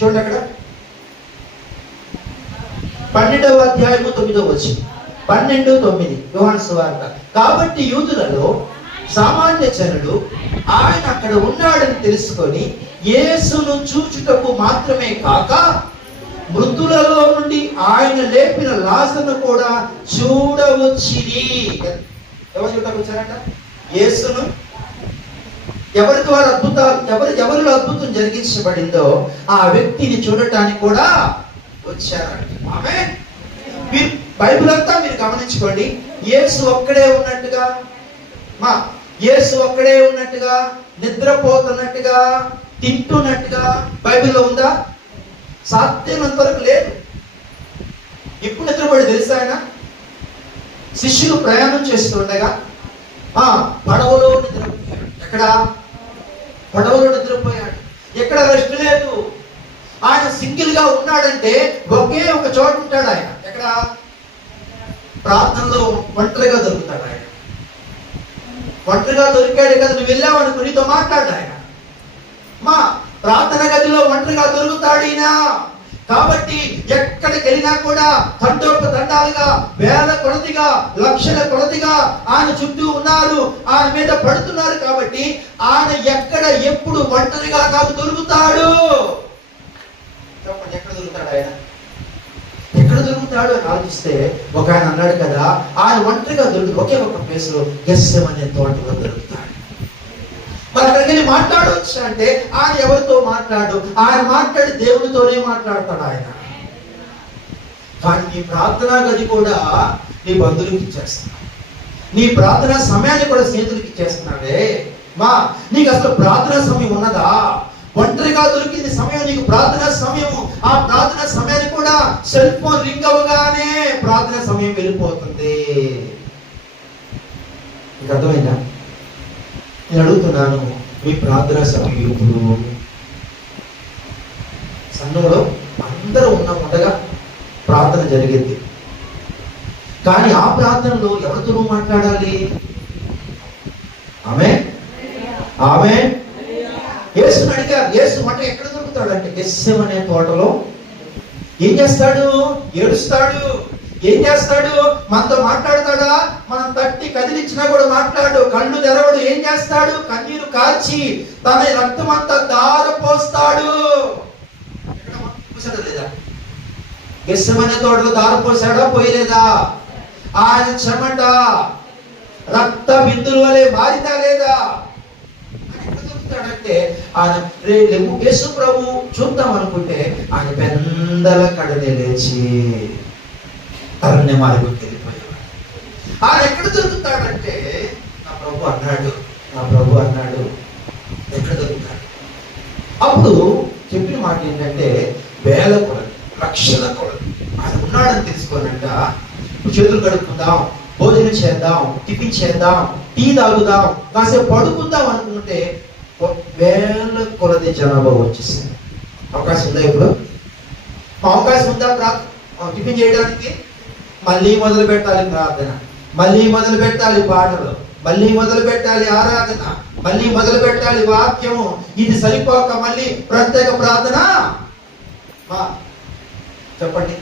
చూడండి అక్కడ. పన్నెండవ అధ్యాయము తొమ్మిదవ వచ్చి పన్నెండు తొమ్మిది. యోహాను సువార్త. కాబట్టి యూదులలో సామాన్య జనులు ఆయన అక్కడ ఉన్నాడని తెలుసుకొని యేసును చూచుటకు మాత్రమే కాక మృతులలో నుండి ఆయన లేపిన లాసను కూడా చూడవచ్చిరి ఎవరు చూడటానికి వచ్చారంట యేసును ఎవరి ద్వారా అద్భుతాలు ఎవరు ఎవరిలో అద్భుతం జరిగించబడిందో ఆ వ్యక్తిని చూడటానికి కూడా వచ్చారంట. ఆమె మీరు బైబిల్ అంతా మీరు గమనించుకోండి. యేసు ఒక్కడే ఉన్నట్టుగా మా యేసు ఒక్కడే ఉన్నట్టుగా నిద్రపోతున్నట్టుగా తింటున్నట్టుగా బైబిల్లో ఉందా? సాధ్యమైనంత వరకు లేదు. ఎప్పుడు నిద్రపోయి తెలుసా ఆయన? శిష్యులు ప్రయాణం చేస్తుండగా ఆ పడవలో నిద్ర ఎక్కడ? పడవలో నిద్రపోయాడు. ఎక్కడ రెస్ట్ లేదు. ఆయన సింగిల్గా ఉన్నాడంటే ఒకే ఒక చోట ఉంటాడు ఆయన. ఎక్కడ? ప్రార్థనలో ఒంటరిగా దొరుకుతాడు ఆయన. ఒంటరిగా దొరికాడు కదా నువ్వు వెళ్ళావు నీతో మాట్లాడు ఆయన. మా ప్రార్థన గదిలో ఒంటరిగా దొరుకుతాడు ఈయన. కాబట్టి ఎక్కడికి వెళ్ళినా కూడా తండోప తండాలుగా వేల కొలదిగా లక్షల కొలదిగా ఆయన చుట్టూ ఉన్నారు ఆయన మీద పడుతున్నారు కాబట్టి ఆయన ఎక్కడ ఎప్పుడు ఒంటరిగా నాకు దొరుకుతాడు. చెప్పండి ఎక్కడ దొరుకుతాడు ఆయన? ఎక్కడ దొరుకుతాడు అని ఆలోచిస్తే ఒక ఆయన అన్నాడు కదా ఆయన ఒంటరిగా దొరుకుతుంది ఒకే ఒక ప్లేస్లో ఎస్ఎం అనే తోటలో దొరుకుతుంది మరి మాట్లాడవచ్చు అంటే ఆయన ఎవరితో మాట్లాడు? ఆయన మాట్లాడి దేవుడితోనే మాట్లాడతాడు ఆయన. కానీ నీ ప్రార్థనా గది కూడా నీ బంధువులకి ఇచ్చేస్తున్నావు నీ ప్రార్థనా సమయాన్ని కూడా స్నేహితులకి ఇచ్చేస్తున్నావే మా నీకు అసలు ప్రార్థనా సమయం ఉన్నదా? ఒంటరిగా దొరికింది సమయం. నీకు ప్రార్థన సమయం ఆ ప్రార్థన సమయాన్ని కూడా సెల్ ఫోన్ రింగ్ అవ్వగానే ప్రార్థన సమయం వెళ్ళిపోతుంది. నీకు అర్థమైందా? నేను అడుగుతున్నాను మీ ప్రార్థన సమయం ఇప్పుడు సంఘంలో అందరూ ఉన్న ఉండగా ప్రార్థన జరిగింది. కానీ ఆ ప్రార్థనలో ఎవరితోనూ మాట్లాడాలి? ఆమె? ఆమె? యేసుని అడిగారు. యేసు మంట ఎక్కడ దొరుకుతాడు అంటే ఎస్ఎం అనే తోటలో. ఏం చేస్తాడు? ఏడుస్తాడు. ఏం చేస్తాడు? మనతో మాట్లాడతాడా? మనం తట్టి కదిలించినా కూడా మాట్లాడు. కళ్ళు తెరవడు. ఏం చేస్తాడు? కన్నీరు కార్చి తన రక్తం దారపోస్తాడు. లేదా? తోటలో దారపోసాడా పోయలేదా? ఆయన చెమట రక్త బిందుల వలె మారితా లేదా? ఆయన ఆయన రేపు యేసు ప్రభు చూద్దాం అనుకుంటే ఆయన పెందల కడనే లేచి అరణ్య మార్గంకి వెళ్ళిపోయాడు ఆయన ఎక్కడ దొరుకుతాడంటే నా ప్రభు అన్నాడు నా ప్రభు అన్నాడు ఎక్కడ దొరుకుతాడు? అప్పుడు చెప్పిన మాట ఏంటంటే వేల కొలది లక్షల కొలది. ఆయన ఉన్నాడని తెలుసుకోనంట. చేతులు కడుక్కుందాం భోజనం చేద్దాం టిఫిన్ చేద్దాం టీ తాగుదాం కాసేపు పడుకుందాం అనుకుంటే వేల కొలది జనాభా వచ్చేసింది. అవకాశం ఉందా ఇప్పుడు? అవకాశం ఉందా టిఫిన్ చేయడానికి? మళ్ళీ మొదలు పెట్టాలి ప్రార్థన. మళ్ళీ మొదలు పెట్టాలి పాటలు. మళ్ళీ మొదలు పెట్టాలి ఆరాధన. మళ్ళీ మొదలు పెట్టాలి వాక్యము. ఇది సరిపోక మళ్ళీ ప్రత్యేక ప్రార్థన? చెప్పండి.